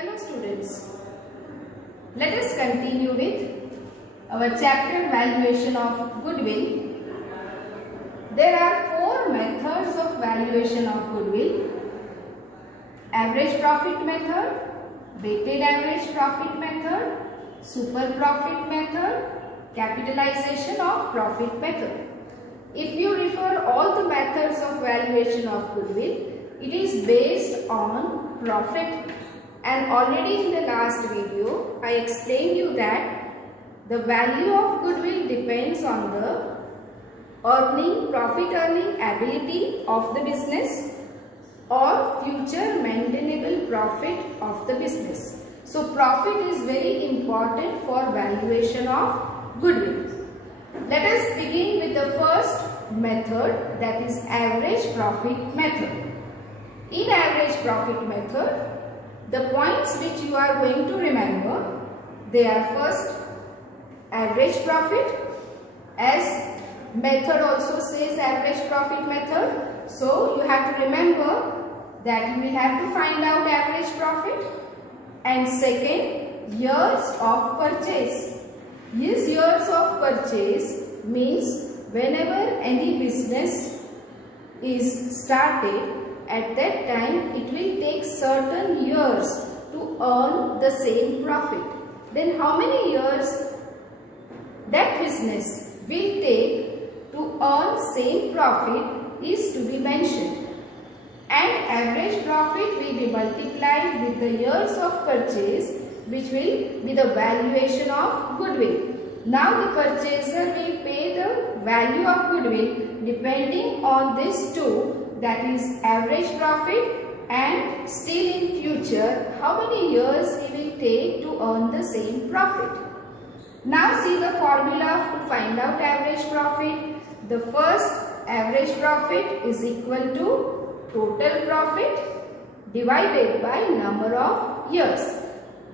Hello students, let us continue with our chapter Valuation of Goodwill. There are four methods of valuation of goodwill: average profit method, weighted average profit method, super profit method, capitalization of profit method. If you refer all the methods of valuation of goodwill, it is based on profit. And already in the last video, I explained you that the value of goodwill depends on the profit earning ability of the business or future maintainable profit of the business. So profit is very important for valuation of goodwill. Let us begin with the first method, that is average profit method. In average profit method, the points which you are going to remember, they are first average profit, as method also says average profit method. So you have to remember that you will have to find out average profit. And second, years of purchase. These years of purchase means whenever any business is started, at that time it will take certain years to earn the same profit. Then how many years that business will take to earn same profit is to be mentioned. And average profit will be multiplied with the years of purchase, which will be the valuation of goodwill. Now the purchaser will pay the value of goodwill depending on these two, that is average profit, and still in future how many years he will take to earn the same profit. Now see the formula to find out average profit. The first average profit is equal to total profit divided by number of years.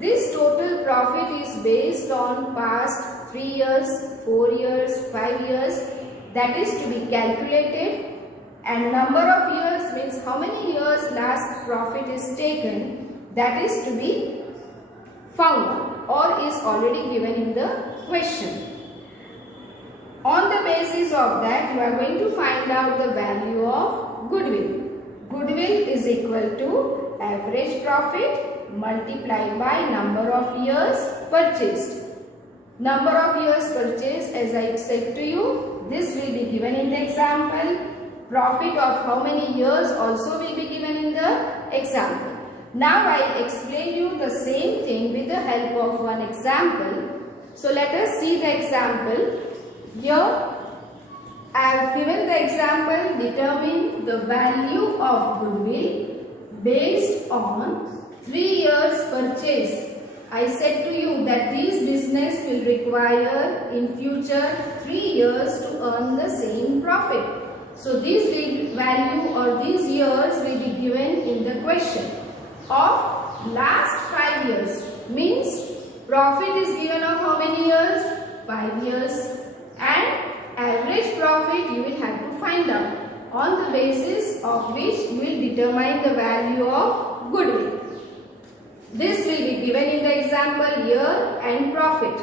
This total profit is based on past 3 years, 4 years, 5 years, that is to be calculated. And number of years means how many years last profit is taken, that is to be found or is already given in the question. On the basis of that, you are going to find out the value of goodwill. Goodwill is equal to average profit multiplied by number of years purchased. Number of years purchased, as I said to you, this will be given in the example. Profit of how many years also will be given in the example. Now I explain you the same thing with the help of one example. So let us see the example. Here I have given the example, determine the value of goodwill based on 3 years purchase. I said to you that this business will require in future 3 years to earn the same profit. So this value or these years will be given in the question. Of last 5 years means profit is given of how many years? 5 years. And average profit you will have to find out, on the basis of which you will determine the value of goodwill. This will be given in the example, year and profit.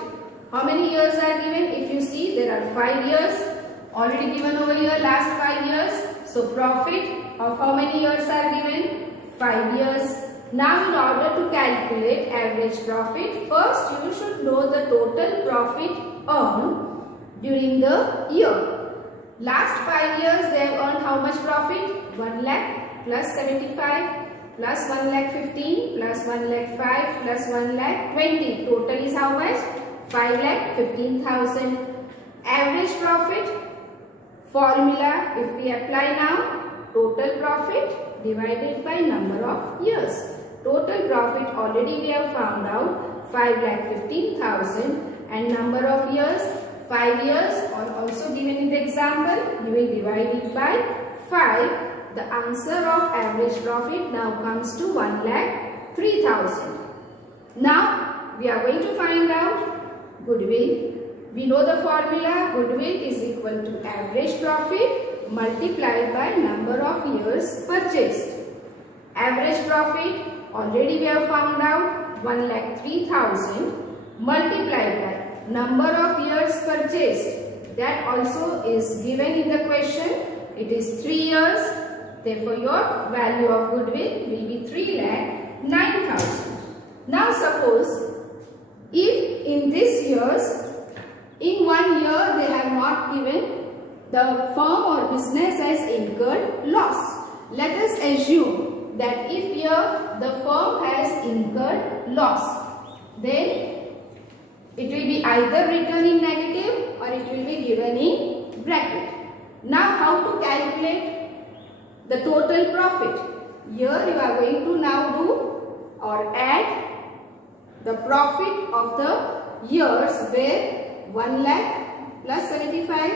How many years are given? If you see, there are 5 years already given over here, last 5 years. So profit of how many years are given? 5 years. Now in order to calculate average profit, first you should know the total profit earned during the year. Last 5 years they have earned how much profit? 1 lakh plus 75 plus 1 lakh 15 plus 1 lakh 5 plus 1 lakh 20. Total is how much? 5 lakh 15,000. Average profit formula, if we apply now, total profit divided by number of years. Total profit already we have found out, 5 lakh 15,000, and number of years 5 years are also given in the example. You will divide it by 5. The answer of average profit now comes to 1 lakh 3,000. Now we are going to find out goodwill. We know the formula, goodwill is equal to average profit multiplied by number of years purchased. Average profit already we have found out 1,03,000 multiplied by number of years purchased. That also is given in the question. It is 3 years. Therefore, your value of goodwill will be 3,09,000. Now, suppose if in this years, in 1 year they have not given, the firm or business has incurred loss. Let us assume that if here the firm has incurred loss, then it will be either written in negative or it will be given in bracket. Now, how to calculate the total profit? Here you are going to now do or add the profit of the years where 1 lakh plus 75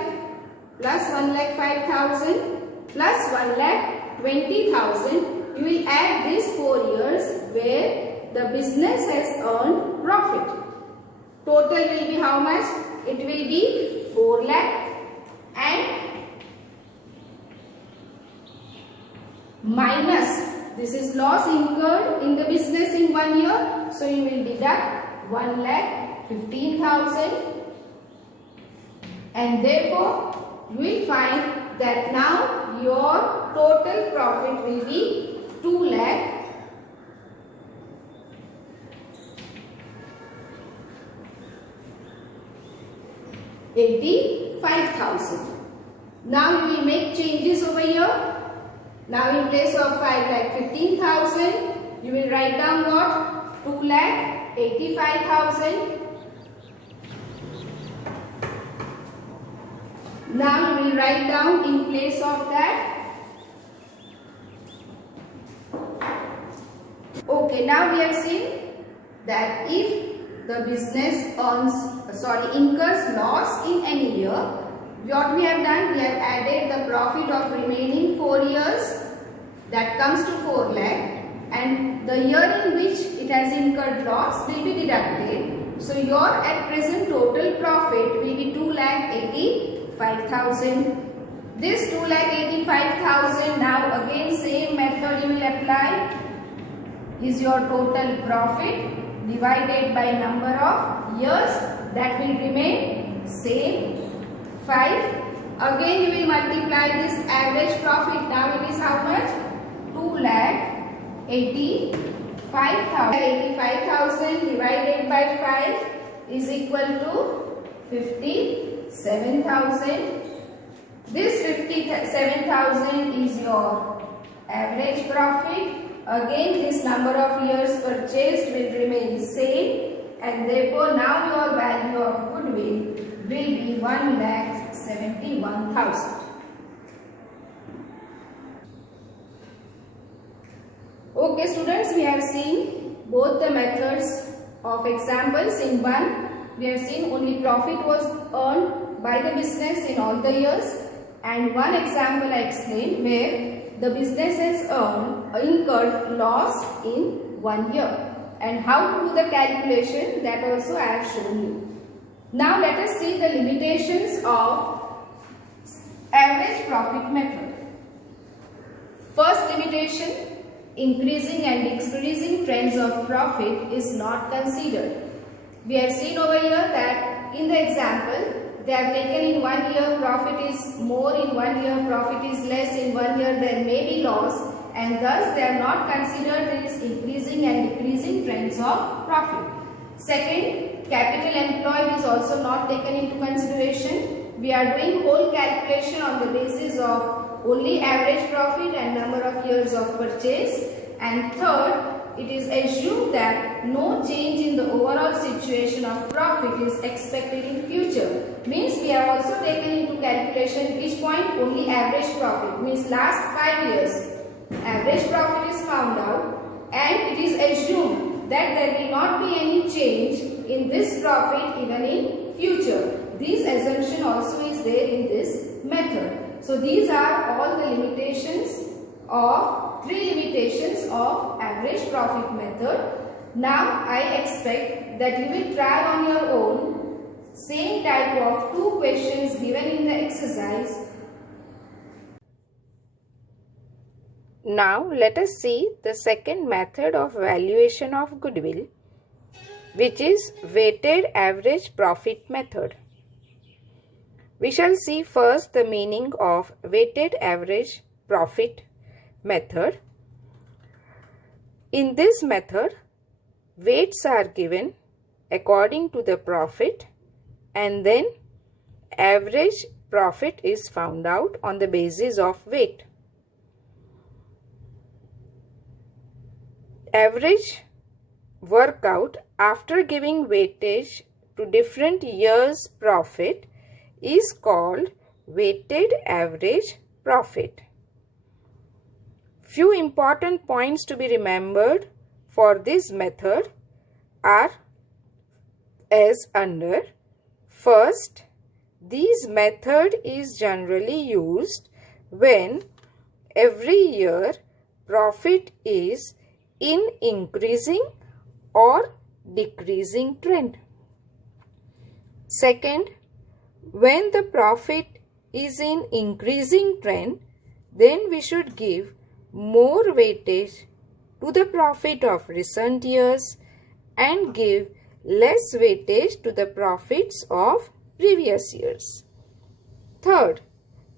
plus 1,05,000 plus 1,20,000. You will add these 4 years where the business has earned profit. Total will be how much? It will be 4 lakh and minus, this is loss incurred in the business in 1 year. So you will deduct 1,15,000 and therefore you will find that now your total profit will be 2,85,000. Now you will make changes over here. Now in place of 5,15,000, you will write down what? 2,85,000. Now you will write down in place of that. Okay, now we have seen that if the business incurs loss in any year, what we have done, we have added the profit of remaining 4 years, that comes to 4 lakh, and the year in which it has incurred loss will be deducted. So your at present total profit will be 2,85,000. This 2,85,000, now again same method you will apply, is your total profit divided by number of years, that will remain same, 5. Again you will multiply this average profit. Now it is how much? 2,85,000 divided by 5 is equal to 57,000. This 57,000 is your average profit. Again this number of years purchased will remain same, and therefore now your value of goodwill will be 1,71,000. Okay students, we have seen both the methods of examples. In one, we have seen only profit was earned by the business in all the years, and one example I explained where the business has incurred loss in 1 year, and how to do the calculation, that also I have shown you. Now let us see the limitations of average profit method. First limitation, increasing and decreasing trends of profit is not considered. We have seen over here that in the example, they have taken in 1 year profit is more, in 1 year profit is less, in 1 year there may be loss, and thus they are not considered these increasing and decreasing trends of profit. Second, capital employed is also not taken into consideration. We are doing whole calculation on the basis of only average profit and number of years of purchase. And third, it is assumed that no change in the overall situation of profit is expected in future. Means we have also taken into calculation each point only average profit. Means last 5 years average profit is found out, and it is assumed that there will not be any change in this profit even in future. This assumption also is there in this method. So these are all the limitations of 3 limitations of average profit method. Now I expect that you will try on your own same type of 2 questions given in the exercise. Now let us see the second method of valuation of goodwill, which is weighted average profit method. We shall see first the meaning of weighted average profit method. In this method, weights are given according to the profit and then average profit is found out on the basis of weight. Average workout after giving weightage to different years' profit is called weighted average profit. Few important points to be remembered for this method are as under. First, this method is generally used when every year profit is in increasing or decreasing trend. Second, when the profit is in increasing trend, then we should give more weightage to the profit of recent years and give less weightage to the profits of previous years. Third,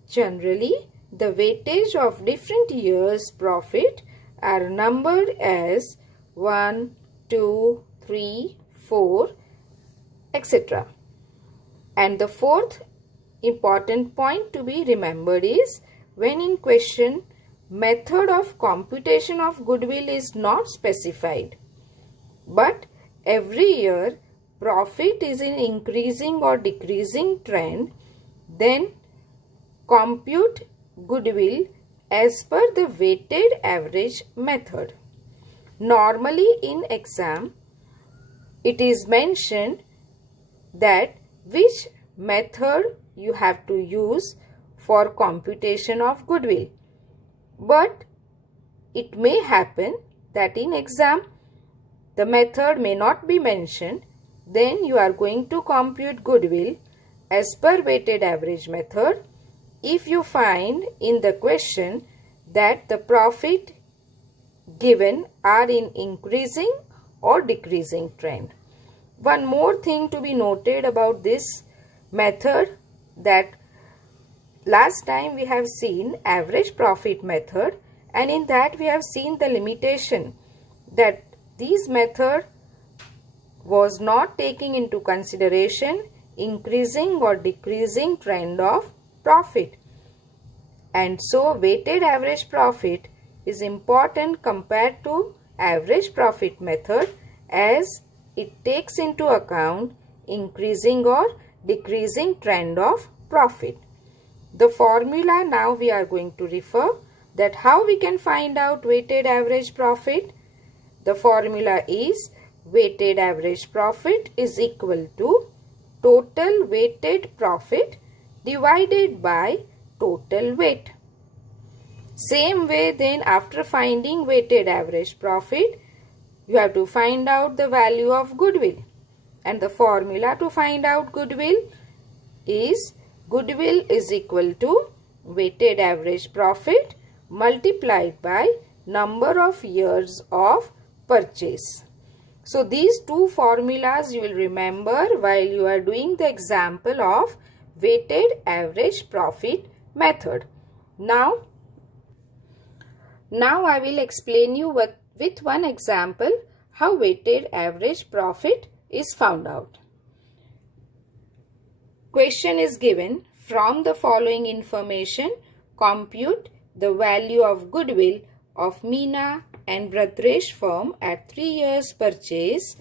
generally the weightage of different years' profit are numbered as 1, 2, 3, 4, etc. And the fourth important point to be remembered is when in question method of computation of goodwill is not specified, but every year profit is in increasing or decreasing trend, then compute goodwill as per the weighted average method. Normally in exam, it is mentioned that which method you have to use for computation of goodwill. But it may happen that in exam, the method may not be mentioned. Then you are going to compute goodwill as per weighted average method if you find in the question that the profit given are in increasing or decreasing trend. One more thing to be noted about this method, that last time we have seen average profit method, and in that we have seen the limitation that this method was not taking into consideration increasing or decreasing trend of profit. And so weighted average profit is important compared to average profit method as it takes into account increasing or decreasing trend of profit. The formula now we are going to refer, that how we can find out weighted average profit. The formula is weighted average profit is equal to total weighted profit divided by total weight. Same way then, after finding weighted average profit, you have to find out the value of goodwill. And the formula to find out goodwill is goodwill is equal to weighted average profit multiplied by number of years of purchase. So these two formulas you will remember while you are doing the example of weighted average profit method. Now I will explain you with one example how weighted average profit is found out. Question is given, from the following information compute the value of goodwill of Meena and Bhadresh firm at 3 years purchase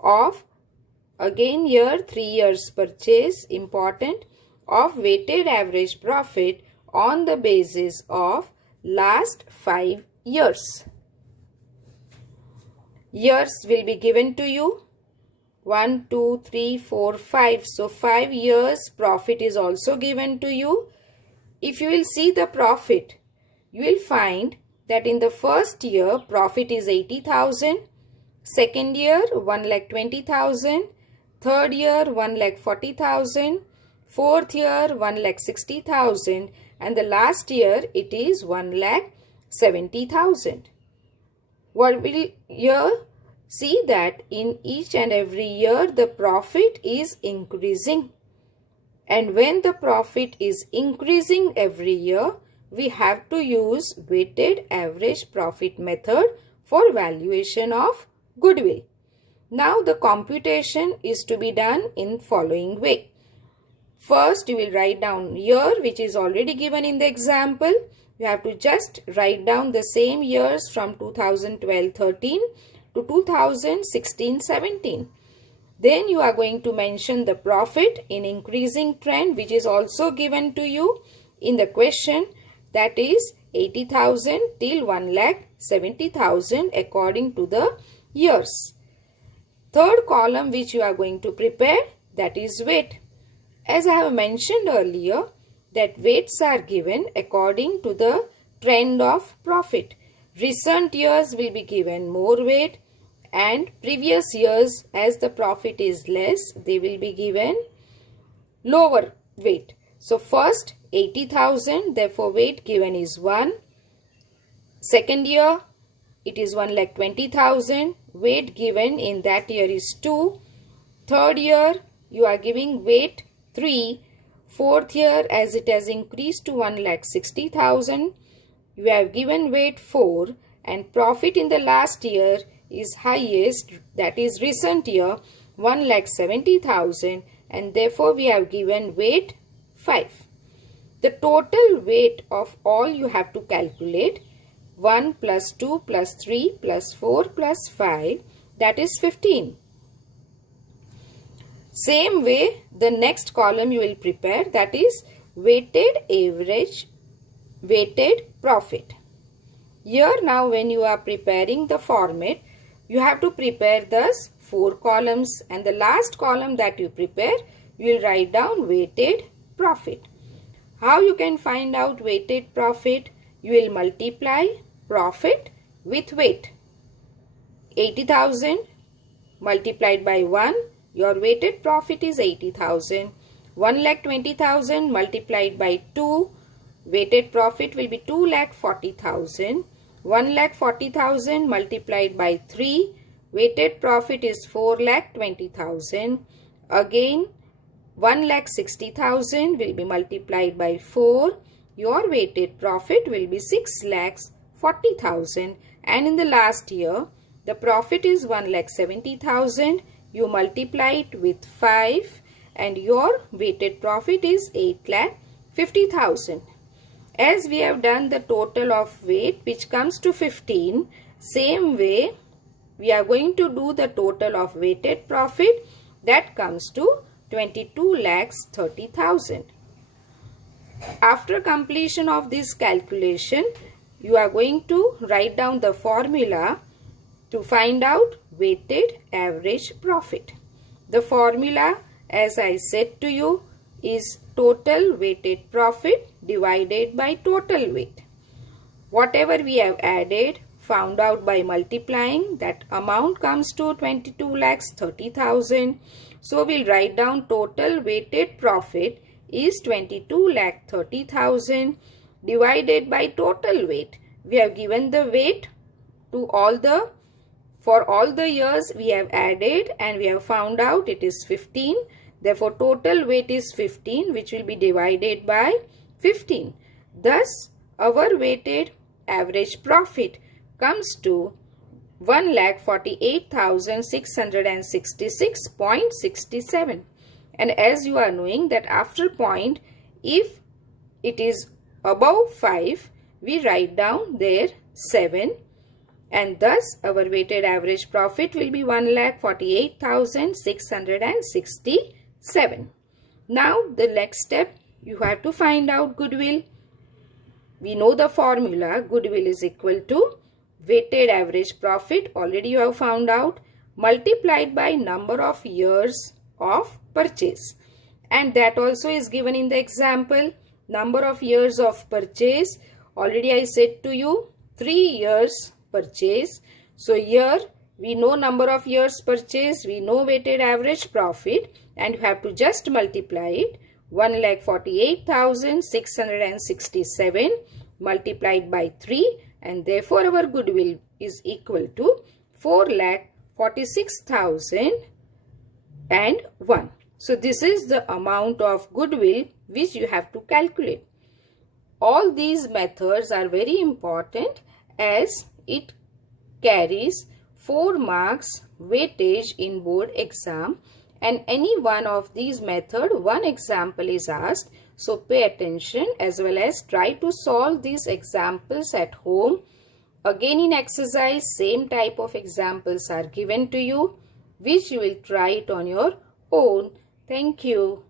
of, again here 3 years purchase important, of weighted average profit on the basis of last 5 years. Years will be given to you 1, 2, 3, 4, 5. So 5 years profit is also given to you. If you will see the profit, you will find that in the first year profit is 80,000, second year 1,20,000, third year 1,40,000, fourth year 1,60,000, and the last year it is 1,70,000. 70,000. What will here see that in each and every year the profit is increasing. And when the profit is increasing every year, we have to use weighted average profit method for valuation of goodwill. Now the computation is to be done in following way. First, you will write down year which is already given in the example. You have to just write down the same years from 2012-13 to 2016-17. Then you are going to mention the profit in increasing trend which is also given to you in the question, that is 80,000 till 1,70,000 according to the years. Third column which you are going to prepare, that is weight. As I have mentioned earlier, that weights are given according to the trend of profit. Recent years will be given more weight, and previous years, as the profit is less, they will be given lower weight. So first 80,000, therefore weight given is 1. Second year it is 1,20,000, weight given in that year is 2. Third year you are giving weight 3. Fourth year, as it has increased to 1,60,000, you have given weight 4, and profit in the last year is highest, that is recent year, 1,70,000, and therefore we have given weight 5. The total weight of all you have to calculate, 1 plus 2 plus 3 plus 4 plus 5, that is 15. Same way, the next column you will prepare, that is weighted average, weighted profit. Here now when you are preparing the format, you have to prepare thus 4 columns, and the last column that you prepare, you will write down weighted profit. How you can find out weighted profit? You will multiply profit with weight. 80,000 multiplied by 1, your weighted profit is 80,000. 1,20,000 multiplied by 2, weighted profit will be 2,40,000. 1,40,000 multiplied by 3, weighted profit is 4,20,000. Again 1,60,000 will be multiplied by 4, your weighted profit will be 6,40,000. And in the last year the profit is 1,70,000. You multiply it with 5 and your weighted profit is 8,50,000. As we have done the total of weight which comes to 15, same way we are going to do the total of weighted profit, that comes to 22,30,000. After completion of this calculation, you are going to write down the formula to find out weighted average profit. The formula, as I said to you, is total weighted profit divided by total weight. Whatever we have added, found out by multiplying, that amount comes to 22,30,000. So we'll write down total weighted profit is 22,30,000 divided by total weight. We have given the weight to for all the years we have added, and we have found out it is 15. Therefore total weight is 15, which will be divided by 15. Thus our weighted average profit comes to 1,48,666.67. And as you are knowing that after point, if it is above 5, we write down there 7, and thus our weighted average profit will be 1,48,667. Now the next step, you have to find out goodwill. We know the formula, goodwill is equal to weighted average profit, already you have found out, multiplied by number of years of purchase. And that also is given in the example. Number of years of purchase, already I said to you, 3 years purchase. So here we know number of years purchase, we know weighted average profit, and you have to just multiply it. 1,48,667 multiplied by 3, and therefore our goodwill is equal to 4,46,001. So this is the amount of goodwill which you have to calculate. All these methods are very important as it carries 4 marks weightage in board exam, and any one of these method, one example is asked. So pay attention as well as try to solve these examples at home. Again in exercise, same type of examples are given to you, which you will try it on your own. Thank you.